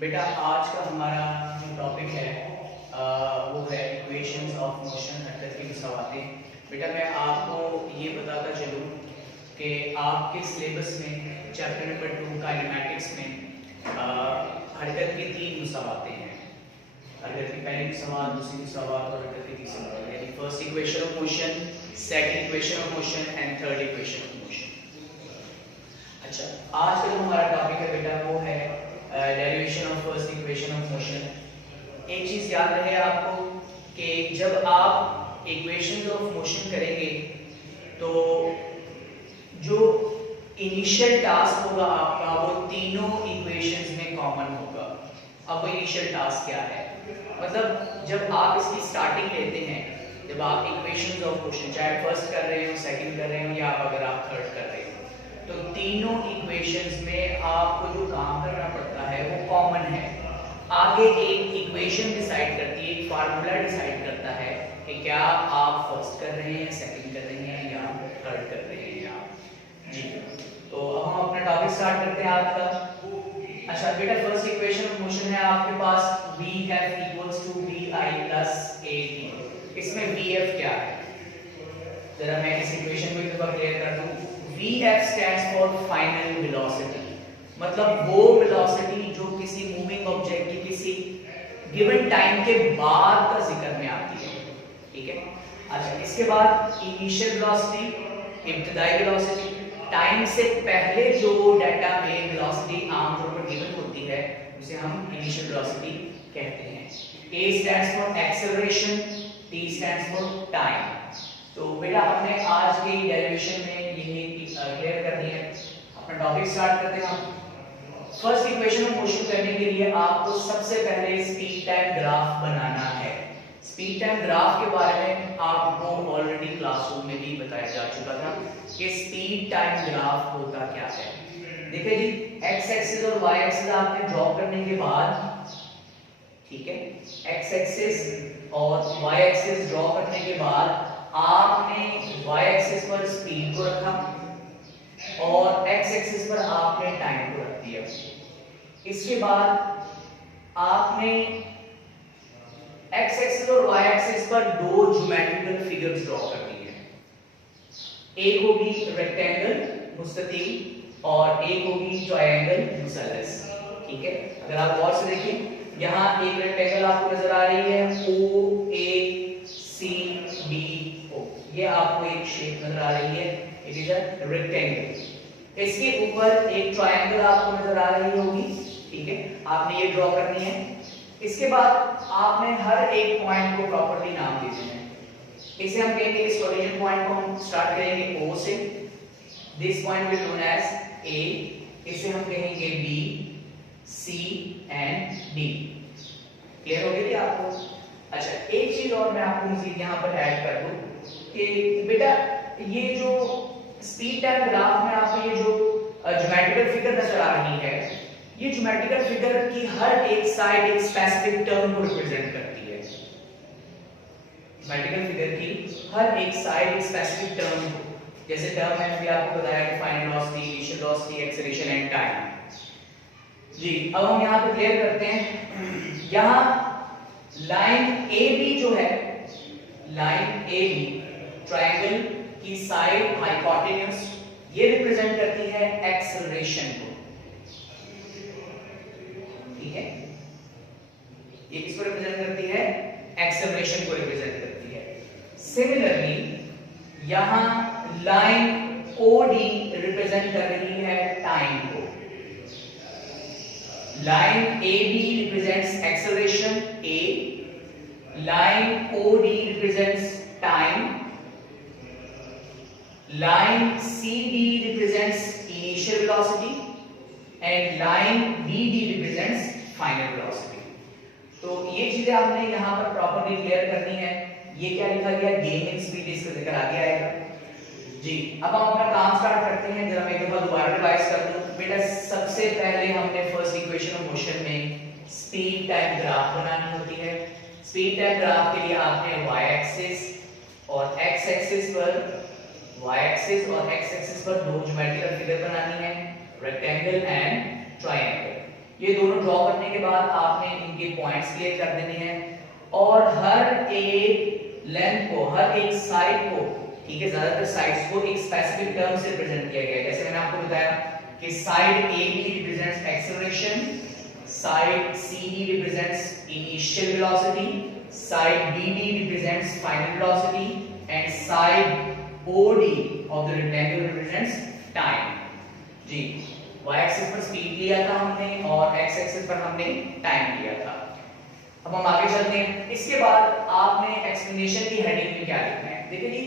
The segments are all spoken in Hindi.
बेटा आज का हमारा जो टॉपिक है वो है इक्वेशंस ऑफ मोशन, हरकत की मुसावातें। बेटा मैं आपको ये बताता चलूँ कि आपके सिलेबस में चैप्टर नंबर 2 काइनेमैटिक्स में हरकत की 3 मुसावातें हैं। हरकत की पहली मुसावात, दूसरी मुसावात और हरकत की तीसरी मुसावात, यानी first equation of motion, second equation of motion and third equation of motion. अच्छा, आज का जो हमारा टॉपिक है बेटा वो है derivation of first equation of motion. एक चीज याद रहे आपको कि जब आप इक्वेशंस ऑफ मोशन करेंगे तो जो इनिशियल टास्क होगा आपका वो तीनों इक्वेशंस में कॉमन होगा। अब वो इनिशियल टास्क क्या है, मतलब जब आप इसकी स्टार्टिंग लेते हैं, जब आप इक्वेशंस ऑफ मोशन चाहे फर्स्ट कर रहे हो, सेकंड कर रहे हो या अगर आप थर्ड कर रहे हो, तो तीनों इक्वेशंस में आपको जो काम करना पड़ता है वो कॉमन है। आगे एक इक्वेशन डिसाइड करती है, एक फार्मूला डिसाइड करता है कि क्या आप फर्स्ट कर रहे हैं, सेकंड कर रहे हैं या थर्ड कर रहे हैं आप जी। तो अब हम अपना टॉपिक स्टार्ट करते हैं आज का। अच्छा बेटा, फर्स्ट इक्वेशन ऑफ मोशन है आपके पास Vf equals to Vi plus At। इसमें Vf क्या है, जरा मैं इस इक्वेशन को एक बार क्लियर कर दूं। Vf stands for final velocity, मतलब वो वेलोसिटी जो किसी मूविंग ऑब्जेक्ट की किसी गिवन टाइम के बाद का जिक्र में आती है, ठीक है। अच्छा, इसके बाद इनिशियल वेलोसिटी, इब्तिदाई वेलोसिटी, टाइम से पहले जो डाटा में वेलोसिटी आमतौर पर गिवन होती है उसे हम इनिशियल वेलोसिटी कहते हैं। A stands for acceleration, T stands for time। तो बेटा हमने आज के डेरिवेशन में यही क्लियर कर दिया है। अपना टॉपिक स्टार्ट करते हैं हम। फर्स्ट इक्वेशन ऑफ मोशन करने के लिए आपको सबसे पहले स्पीड टाइम ग्राफ बनाना है। स्पीड टाइम ग्राफ के बारे में आपको ऑलरेडी क्लासरूम में भी बताया जा चुका था कि स्पीड टाइम ग्राफ होता क्या है। देखिए जी, एक्स एक्सिस और वाई एक्सिस आपने ड्रॉ करने के बाद, ठीक है, एक्स एक्सिस और वाई एक्सिस ड्रॉ करने के बाद आपने y एक्सिस पर स्पीड को रखा और x एक्सिस पर आपने टाइम को रख दिया। इसके बाद आपने x एक्सिस और y एक्सिस पर दो ज्योमेट्रिकल फिगर्स ड्रॉ करनी है। एक होगी रेक्टेंगल मुस्ततील और एक होगी ट्रायंगल मुसल्लस, ठीक है। अगर आप गौर से देखिए, यहाँ एक रेक्टेंगल आपको नजर आ रही है O A C B, ये आपको एक शेप नजर आ रही है, इट इज अ रेक्टेंगल। इसके ऊपर एक ट्रायंगल आपको नजर आ रही होगी, ठीक है, आपने ये ड्रॉ करनी है। इसके बाद आपने हर एक पॉइंट को प्रॉपर्ली नाम दे देना है। इसे हम कहेंगे, इस ओरिजिन पॉइंट को हम स्टार्ट करेंगे O से, this point will known as A, इसे हम कहेंगे B, C and D। Clear हो गई आपको? अच्छा, एक चीज और मैं आपको मजीद यहाँ पर ऐड कर दूं कि बेटा ये जो स्पीड टाइम ग्राफ में आपको ये जो ज्योमेट्रिकल फिगर नजर आ रही है, ये ज्योमेट्रिकल फिगर की हर एक साइड एक स्पेसिफिक टर्म को रिप्रेजेंट करती है। ज्योमेट्रिकल फिगर की हर एक साइड एक स्पेसिफिक टर्म को, जैसे टर्म मैंने भी आपको बताया कि final velocity, initial velocity, acceleration and time जी। अब हम यहाँ पे क्लियर करते हैं। यहाँ लाइन ए बी जो है, लाइन ए बी ट्रायंगल की साइड हाइपोटेन्यूज, ये रिप्रेजेंट करती है एक्सेलरेशन को, ठीक है। ये किसको रिप्रेजेंट करती है? एक्सेलरेशन को रिप्रेजेंट करती है। सिमिलरली यहां लाइन ओडी रिप्रेजेंट कर रही है टाइम को। Line A B represents acceleration A, line O D represents time, line CD represents initial velocity and line BD represents final velocity। तो ये चीजें आपने यहाँ पर प्रॉपर्ली क्लियर करनी है। ये क्या लिखा गया? गेन इन स्पीड, इसका जिक्र आगे आएगा जी। अब हम अपना काम स्टार्ट करते हैं। जरा मैं एक दफा दोबारा रिवाइज कर दूं। बेटा सबसे पहले हमने फर्स्ट इक्वेशन ऑफ मोशन में स्पीड टाइम ग्राफ बनानी होती है। स्पीड टाइम ग्राफ के लिए आपने y एक्सिस और x एक्सिस पर, y एक्सिस और x एक्सिस पर दो ज्योमेट्रिकल फिगर बनानी है, रेक्टेंगल एंड ट्रायंगल। ये दोनों ड्रॉ करने के बाद आपने इनके पॉइंट्स क्लियर कर देने हैं और हर एक लेंथ को, हर एक साइड को, ठीक है, ज्यादातर साइड्स को एक स्पेसिफिक टर्म से रिप्रेजेंट किया गया है। जैसे मैंने आपको बताया कि side AB represents acceleration, side CD represents initial velocity, side BD represents final velocity and side OD of the rectangle represents time। जी, y एक्सिस पर स्पीड लिया था हमने और x एक्सिस पर हमने टाइम लिया था। अब हम आगे चलते हैं। इसके बाद आपने एक्सप्लेनेशन की हेडिंग में क्या लिखना है? देखिए जी,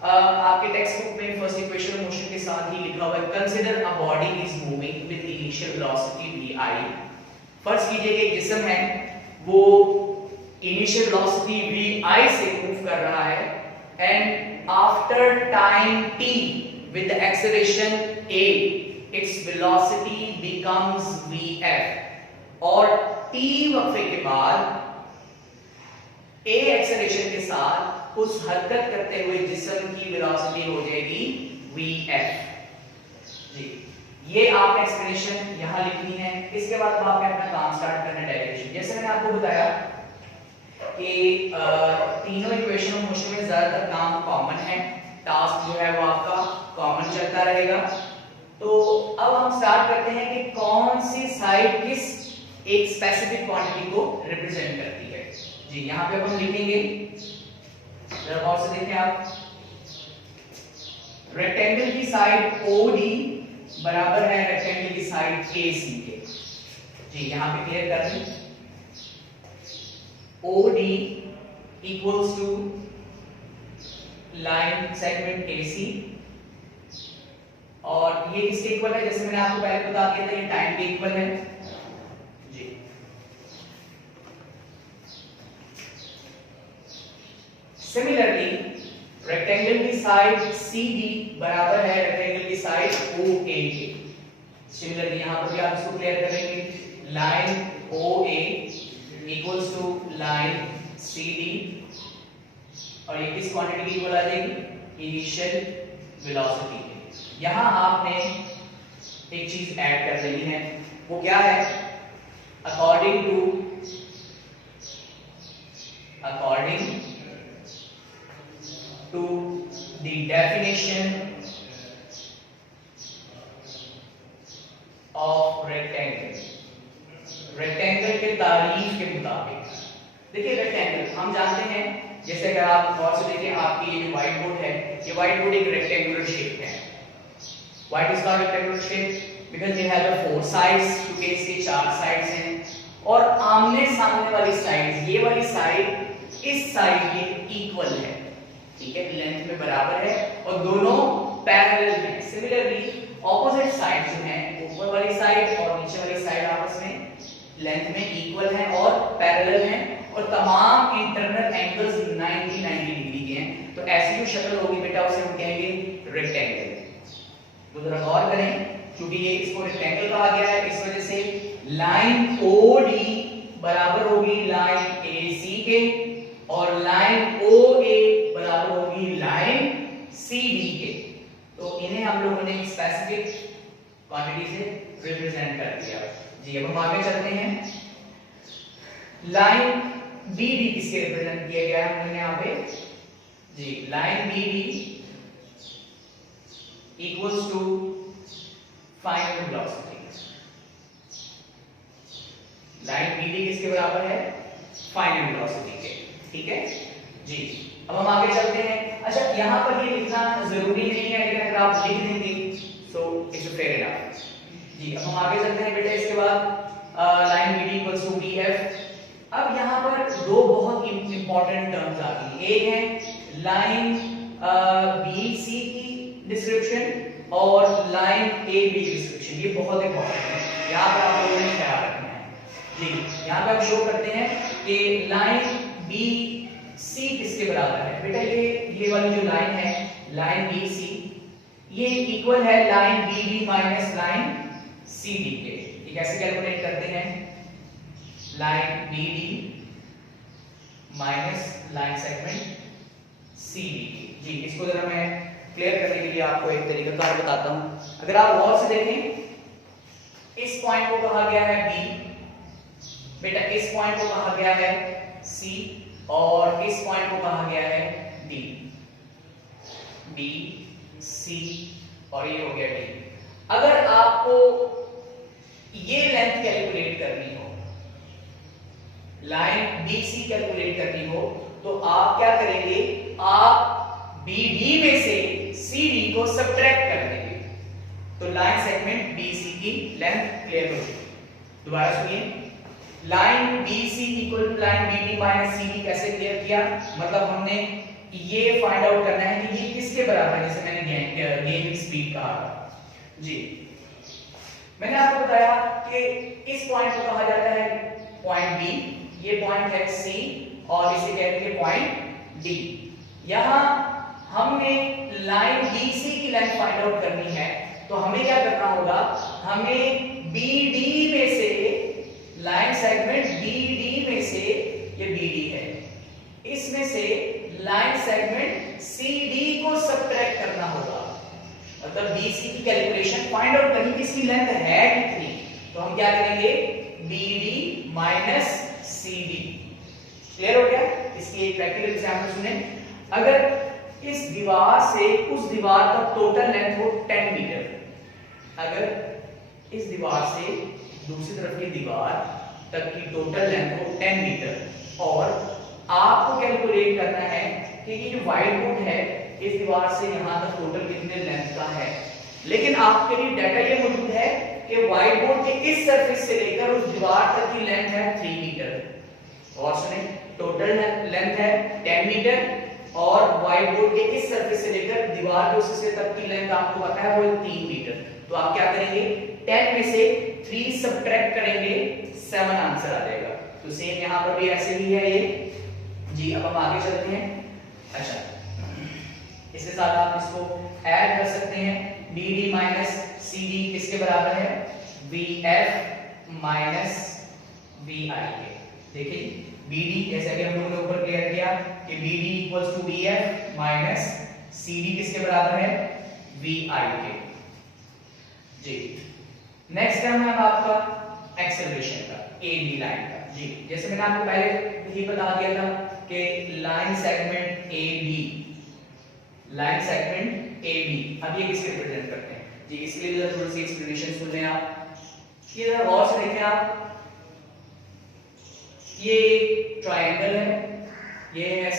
आपके टेक्स्ट बुक में फर्स्ट इक्वेशन ऑफ मोशन के साथ ही लिखा हुआ है consider a body is moving with initial velocity vi। फर्ज कीजिए कि एक जिस्म है वो इनिशियल वेलोसिटी vi से मूव कर रहा है and after time t with the acceleration a its velocity becomes vf और t वक्फे के बाद a एक्सेलरेशन के साथ उस हरकत करते हुए जिस्म की वेलोसिटी हो जाएगी vf। जी, ये आपने एक्सप्लेनेशन यहां लिखनी है। इसके बाद अब आपने अपना काम स्टार्ट करना है डेरिवेशन। जैसे मैंने आपको बताया कि तीनों इक्वेशन ऑफ मोशन में ज्यादातर काम कॉमन है, टास्क जो है वो आपका कॉमन चलता रहेगा। तो अब हम स्टार्ट करते हैं कि कौन सी साइड किस एक स्पेसिफिक क्वांटिटी को रिप्रेजेंट करती है। जी, यहां पे हम लिखेंगे, जरा गौर से देखें आप, रेक्टेंगल की साइड OD बराबर है रेक्टेंगल की साइड AC के। जी, यहां पे क्लियर कर दें, OD equals to line segment AC और ये किसके इक्वल है? जैसे मैंने आपको पहले बता दिया था, ये टाइम के इक्वल है। जी, सिमिलरली रेक्टेंगल की साइड CD बराबर है रेक्टेंगल की साइड OA के। सिमिलरली यहां पर भी आप इसको क्लियर करेंगे, line OA equals to line CD और ये किस क्वांटिटी की इक्वल आ जाएगी? इनिशियल वेलोसिटी की। यहां आपने एक चीज ऐड कर देनी है, वो क्या है? According to the definition of rectangle, rectangle के तारीफ के मुताबिक। देखिए रेक्टेंगल हम जानते हैं, जैसे अगर आप गौर से देखें, आपकी ये जो व्हाइट बोर्ड है, ये व्हाइट बोर्ड एक रेक्टेंगुलर शेप है। White is called rectangular shape because they have the four sides, क्योंकि इसके चार साइड्स हैं और आमने सामने वाली साइड, ये वाली साइड इस साइड के इक्वल है, ठीक है, लेंथ में बराबर है और दोनों पैरेलल हैं। सिमिलरली ऑपोजिट साइड जो है, ऊपर वाली साइड और नीचे वाली साइड आपस में लेंथ में इक्वल हैं और पैरेलल हैं और तमाम इंटरनल एंगल्स 90 डिग्री के हैं। तो ऐसी जो शक्ल होगी बेटा उसे हम कहेंगे रेक्टेंगल। तो जरा गौर करें, क्योंकि ये इसको रेक्टेंगल कहा गया है, इस वजह से लाइन OD बराबर होगी लाइन AC के और लाइन OA बराबर होगी लाइन CD के। तो इन्हें हम लोगों ने स्पेसिफिक क्वांटिटी से रिप्रेजेंट कर दिया। जी, अब हम आगे चलते हैं। लाइन BD किसके रिप्रेजेंट किया गया है हमने यहाँ पे? जी, line BD equals to final velocity. Line BD किसके बराबर है? फाइनल वेलोसिटी के, ठीक है जी। अब हम आगे चलते हैं। अच्छा, यहाँ पर ये लिखना जरूरी नहीं है, लेकिन अगर आप लिख देंगे सो इट्स फेयर इनफ। जी, अब हम आगे चलते हैं बेटा। इसके बाद line BD equals to DF। अब यहाँ पर दो बहुत इंपॉर्टेंट टर्म्स आ गई। एक है लाइन BC की डिस्क्रिप्शन और लाइन AB की डिस्क्रिप्शन। ये बहुत इंपॉर्टेंट है, यहाँ पर आप लोगों ने ख्याल रखना है। जी, यहाँ पे हम शो करते हैं कि लाइन BC किसके बराबर है? बेटा ये वाली जो लाइन है, लाइन BC, ये इक्वल है line BD minus line CD के। ये कैसे कैलकुलेट करते हैं? Line BD minus line segment CD की। जी, इसको जरा मैं क्लियर करने के लिए आपको एक तरीका कार बताता हूं। अगर आप गौर से देखें, इस पॉइंट को कहा गया है बी, बेटा इस पॉइंट को कहा गया है सी, और इस पॉइंट को कहा गया है डी। बी, सी और ये हो गया डी। अगर आपको ये लेंथ कैलकुलेट करनी हो, लाइन BC कैलकुलेट करनी हो, तो आप क्या करेंगे, आप BD में से CD को सब्ट्रैक्ट कर देंगे, तो लाइन सेगमेंट BC की लेंथ क्लियर हो जाएगी। दोबारा सुनिए, line BC equal to line BD minus CD कैसे क्लियर किया, मतलब हमने ये फाइंड आउट करना है कि ये किसके बराबर है, जैसे मैंने गेमिंग स्पीड कहा था जी। मैंने आपको बताया कि इस पॉइंट को कहा जाता है पॉइंट बी, ये पॉइंट है सी और इसे कहते हैं पॉइंट डी। यहां हमने लाइन BC की लेंथ फाइंड आउट करनी है, तो हमें क्या करना होगा, हमें BD में से, लाइन सेगमेंट BD में से, ये BD है, इसमें से लाइन सेगमेंट CD को सब्ट्रैक्ट करना होगा, मतलब BC की कैलकुलेशन फाइंड आउट करनी कि इसकी लेंथ है कितनी, तो हम क्या करेंगे, BD माइनस CD। क्लियर हो गया। इसकी एक प्रैक्टिकल एग्जांपल सुने, अगर इस दीवार से उस दीवार का टोटल लेंथ हो 10 मीटर, अगर इस दीवार से दूसरी तरफ की दीवार तक की टोटल लेंथ हो 10 मीटर और आपको कैलकुलेट करना है कि ये जो वाइड बोर्ड है इस दीवार से यहां तक टोटल कितने लेंथ का है, लेकिन आपके लिए डाटा ये मौजूद है कि वाइड बोर्ड के इस सरफेस से लेकर उस दीवार तक की लेंथ है 3 मीटर, और सुने टोटल लेंथ है 10 मीटर और वाइड बोर्ड के इस सरफेस से लेकर दीवार के उस हिस्से तक की लेंथ आपको पता है वो 3 मीटर। तो आप क्या करेंगे, 10 में से 3 सब्ट्रैक्ट करेंगे, 7 आंसर आ जाएगा। तो सेम यहां पर भी ऐसे ही है ये जी। अब हम आगे चलते हैं। अच्छा, इसके साथ आप इसको ऐड कर सकते हैं, BD माइनस CD किसके बराबर है, VF माइनस VI के। देखिए BD जैसे कि हम लोगों ने ऊपर क्लियर किया कि BD equals to VF minus CD किसके बराबर है, VI के जी। नेक्स्ट टर्म है आपका एक्सेलरेशन का, AB लाइन का जी। जैसे मैंने आपको पहले ही बता दिया था कि line segment AB, line segment AB, अब ये किसके रिप्रेजेंट करते हैं जी, इसके लिए थोड़ी सी एक्सप्लेनेशन सुन लें आप। ये जरा गौर से देखें आप, ये एक ट्रायंगल है, ये है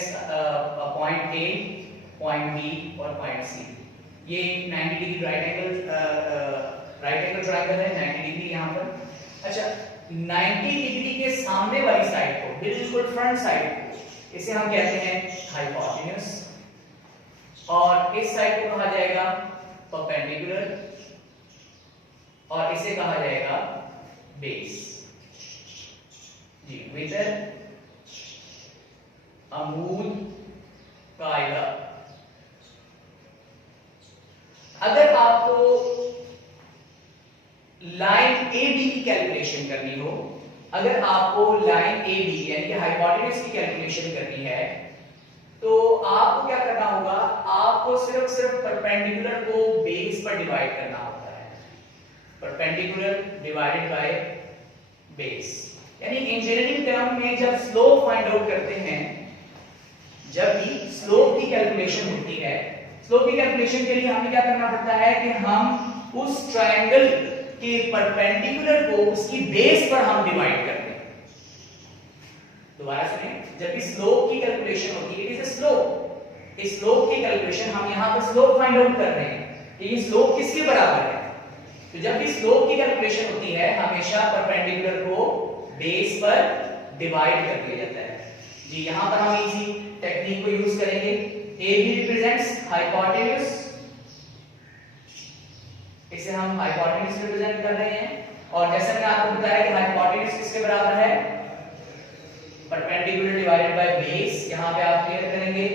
पॉइंट A, पॉइंट B और पॉइंट C। ये 90 डिग्री राइट एंगल ट्रायंगल है, 90 डिग्री यहाँ पर। अच्छा, 90 डिग्री के सामने वाली साइड को, बिल्कुल फ्रंट साइड को, इसे हम कहते हैं हाइपोटेन्यूज, और इस साइड को कहा जाएगा परपेंडिकुलर, और इसे कहा जाएगा बेस जी। विद अमूल कायदा, अगर आपको लाइन AB की कैलकुलेशन करनी हो, अगर आपको लाइन AB यानी कि हाइपोटेन्यूज की कैलकुलेशन करनी है, तो आपको क्या करना होगा, आपको सिर्फ परपेंडिकुलर को बेस पर डिवाइड करना होता है, परपेंडिकुलर डिवाइडेड बाय बेस। यानी इंजीनियरिंग टर्म में जब स्लोप फाइंड आउट करते हैं, जब भी स्लोप की कैलकुलेशन होती है, स्लोप की कैलकुलेशन के लिए हमें क्या करना पड़ता है कि हम उस ट्रायंगल के परपेंडिकुलर को उसकी बेस पर हम डिवाइड करते हैं। दोबारा सुनिए, जब भी स्लोप की कैलकुलेशन होती है, इट इज अ स्लोप, इस स्लोप की कैलकुलेशन हम यहां पर स्लोप फाइंड आउट कर रहे हैं कि ये स्लोप किसके बराबर है। तो जब भी स्लोप की कैलकुलेशन होती है, हमेशा परपेंडिकुलर को बेस पर डिवाइड कर दिया जाता है जी। यहां पर हम इसी टेक्निक को यूज करेंगे। AB रिप्रेजेंट्स हाइपोटेन्यूज, इसे हम हाइपोटेन्यूज रिप्रेजेंट कर रहे हैं, और जैसे मैंने आपको बताया कि हाइपोटेन्यूज किसके बराबर है, परपेंडिकुलर डिवाइडेड बाय बेस। यहां पे आप क्लियर करेंगे,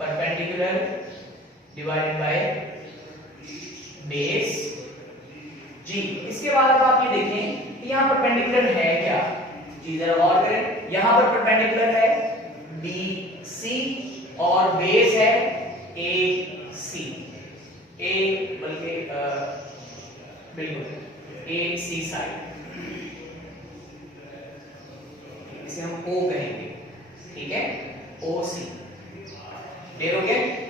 परपेंडिकुलर डिवाइडेड बाय बेस जी। इसके बाद अब आप ये देखें कि यहां परपेंडिकुलर है क्या जी, जरा गौर करें। यहां पर परपेंडिकुलर है BC और बेस है AC, A बल्कि बिल्कुल ए सी साइड, इसे हम ओ कहेंगे, ठीक है, ओ सी, क्लियर हो गया।